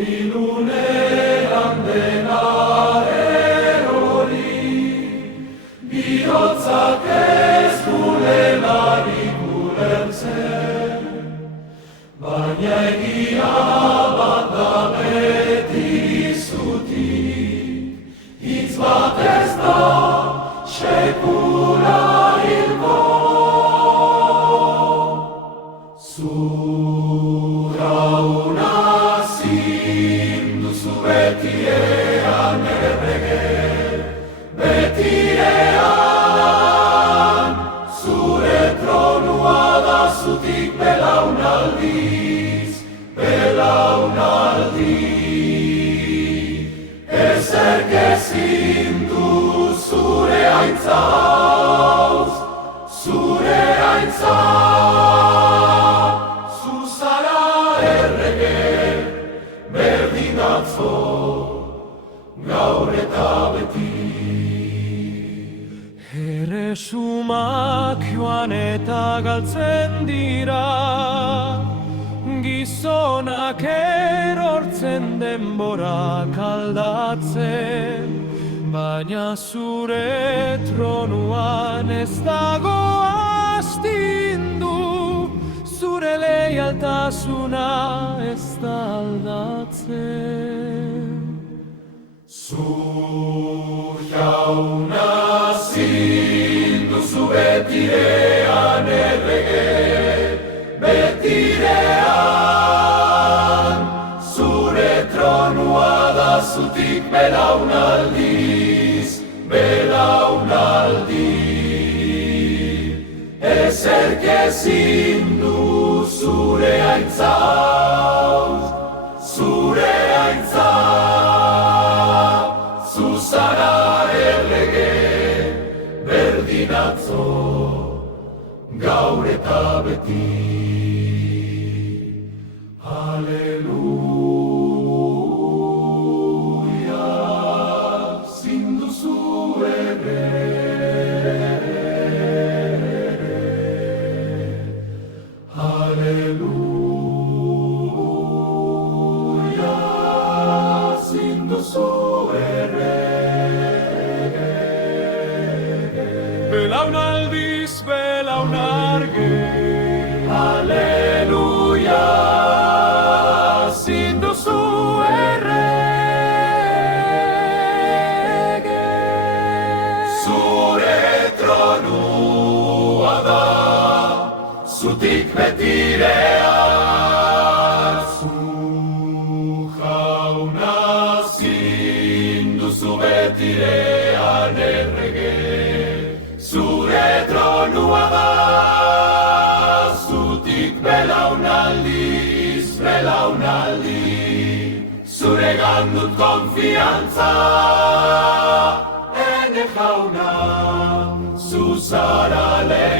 ilunean dena erori, bihotzak ez gulelarik ulertzen, baina egia bat da beti zutik, hitz bat ez da sekula hilko. Zurauna zinduzu betiean errege, betirean, zure tronua da zutik belaunaldiz, belaunaldi. Ezerk ezin du zure haitzauz, zure haitzauz. Zuzara errege, berdin atzo, gaur eta beti. Erresumak joan eta galtzen dira, gizonak erortzen denborak aldatzen, baina zure tronuan ez dago astindu, zure leialtasuna ez da aldatzen. Zur jauna zinduzu betirean errege, betirean, zure tronua da zutik belaunaldiz, belaunaldi. Ezerk ezin du zure haitzauz, zure haitzauz. Zuzara errege, berdin atzo, gaur eta beti. Aleluia, zinduzu ere. Aleluia, zinduzu ere. Belaunaldiz belaunarge, Aleluia, zinduzu errege. Zure tronua da, zutik betirean. Zu jauna zinduzu betirean errege. Zure tronua da, zutik belaunaldiz, belaunaldi. Zure gandut konfiantza, ene jauna, zuzara lehen.